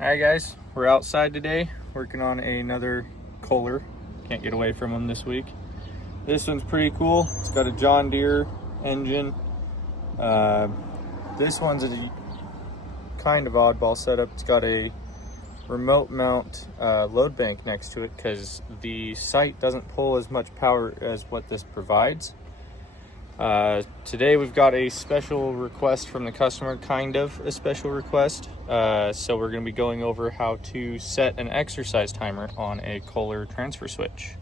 Alright guys, we're outside today working on another Kohler. Can't get away from them this week. This one's pretty cool. It's got a John Deere engine. This one's a kind of oddball setup. It's got a remote mount load bank next to it because the site doesn't pull as much power as what this provides. Today we've got a special request from the customer, kind of a special request. So we're going to be going over how to set an exercise timer on a Kohler transfer switch.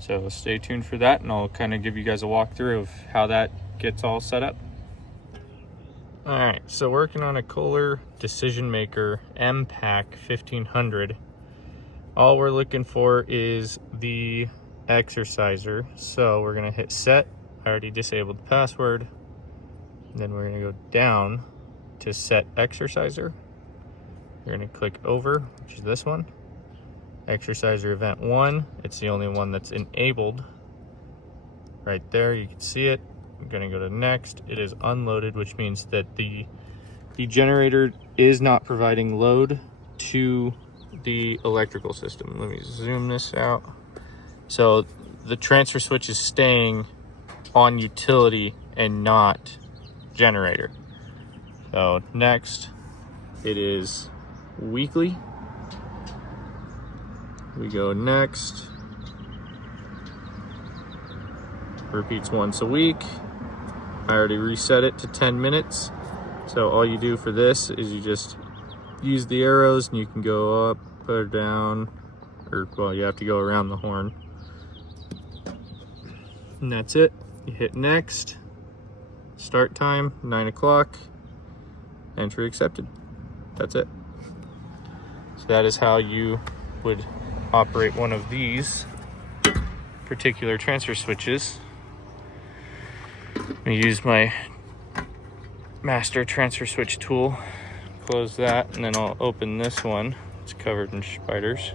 So stay tuned for that, and I'll kind of give you guys a walkthrough of how that gets all set up. All right, so working on a Kohler Decision Maker Mpac 1500. All we're looking for is the exerciser. So we're going to hit set. I already disabled the password. And then we're going to go down to set exerciser. You're going to click over, which is this one. Exerciser event 1. It's the only one that's enabled. Right there, you can see it. I'm going to go to next. It is unloaded, which means that the generator is not providing load to the electrical system. Let me zoom this out. So the transfer switch is staying on utility and not generator. So next, it is weekly. We go next. Repeats once a week. I already reset it to 10 minutes. So all you do for this is you just use the arrows and you can go up or down, or well, you have to go around the horn. And that's it. You hit next, start time, 9 o'clock, entry accepted. That's it. So that is how you would operate one of these particular transfer switches. I'm gonna use my master transfer switch tool, close that, and then I'll open this one. It's covered in spiders.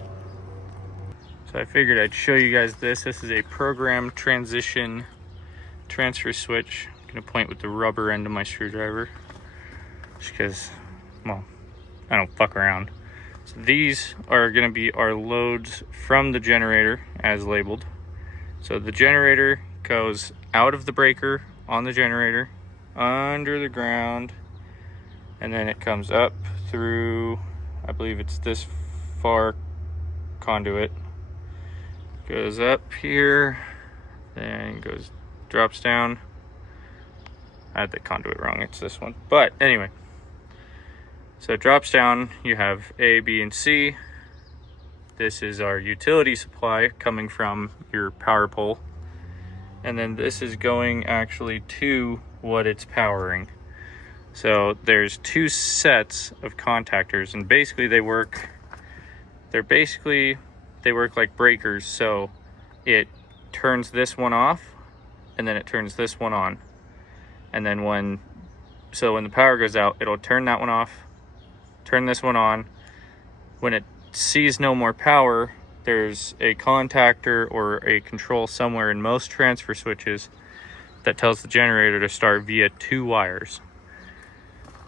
So I figured I'd show you guys this. This is a program transition transfer switch. I'm gonna point with the rubber end of my screwdriver just because, well, I don't fuck around. So these are gonna be our loads from the generator as labeled. So the generator goes out of the breaker on the generator, under the ground, and then it comes up through, I believe it's this far conduit, goes up here, then drops down. I had the conduit wrong, it's this one. But anyway, so it drops down, you have A, B, and C. This is our utility supply coming from your power pole. And then this is going actually to what it's powering. So there's two sets of contactors, and basically they work like breakers. So it turns this one off, and then it turns this one on. And then when the power goes out, it'll turn that one off, turn this one on. When it sees no more power, there's a contactor or a control somewhere in most transfer switches that tells the generator to start via 2 wires.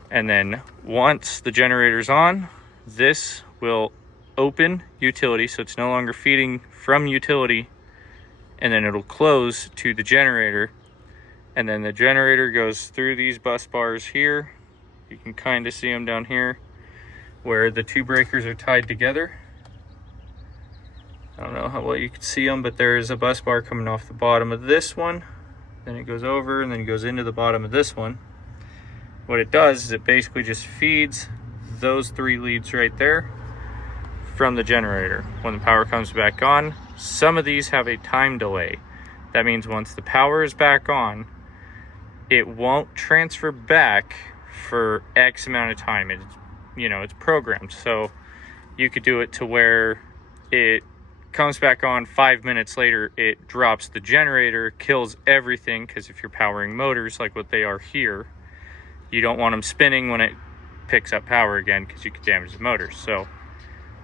And then once the generator's on, this will open utility, so it's no longer feeding from utility, and then it'll close to the generator. And then the generator goes through these bus bars here. You can kind of see them down here where the 2 breakers are tied together. I don't know how well you can see them, but there is a bus bar coming off the bottom of this one. Then it goes over and then it goes into the bottom of this one. What it does is it basically just feeds those 3 leads right there from the generator. When the power comes back on, some of these have a time delay. That means once the power is back on, it won't transfer back for X amount of time. It's programmed. So you could do it to where it comes back on 5 minutes later, it drops the generator, kills everything, because if you're powering motors like what they are here, you don't want them spinning when it picks up power again because you could damage the motors. So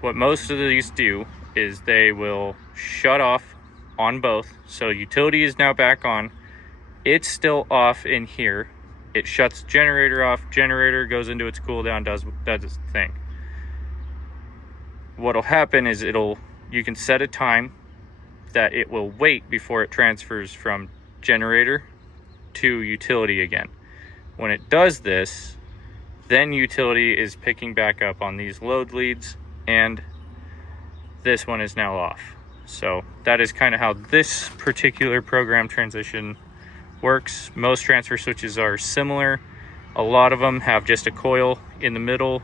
what most of these do is they will shut off on both. So utility is now back on. It's still off in here. It shuts generator off. Generator goes into its cool down, does its thing. what'll happen is you can set a time that it will wait before it transfers from generator to utility again. When it does this, then utility is picking back up on these load leads, and this one is now off. So that is kind of how this particular program transition works. Most transfer switches are similar. A lot of them have just a coil in the middle,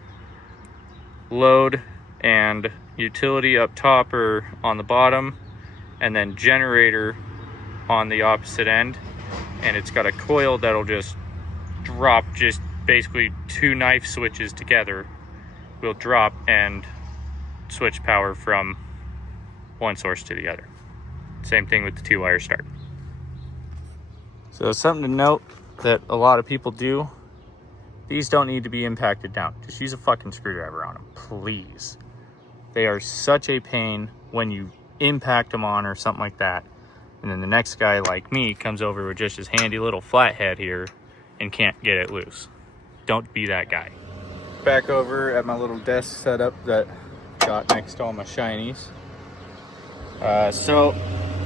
load and utility up top or on the bottom, and then generator on the opposite end. And it's got a coil that'll just drop, just basically two knife switches together will drop and switch power from one source to the other. Same thing with the 2-wire start. So something to note that a lot of people do, these don't need to be impacted down. Just use a fucking screwdriver on them, please. They are such a pain when you impact them on or something like that, and then the next guy like me comes over with just his handy little flathead here and can't get it loose. Don't be that guy. Back over at my little desk setup that got next to all my shinies. So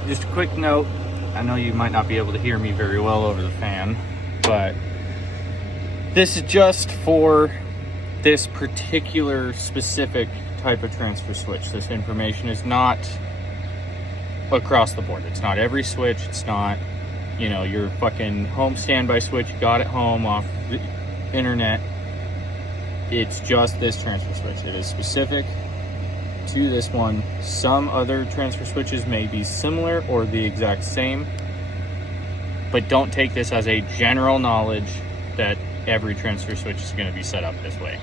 just a quick note, I know you might not be able to hear me very well over the fan, but this is just for this particular specific type of transfer switch. This information is not across the board. It's not every switch. It's not, you know, your fucking home standby switch you got at home off the internet. It's just this transfer switch. It is specific to this one. Some other transfer switches may be similar or the exact same, but don't take this as a general knowledge that every transfer switch is going to be set up this way.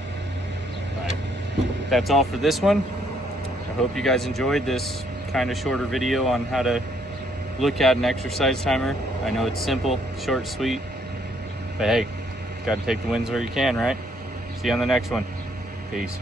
But that's all for this one. I hope you guys enjoyed this kind of shorter video on how to look at an exercise timer. I know it's simple, short, sweet, but hey, got to take the wins where you can, right? See you on the next one. Peace.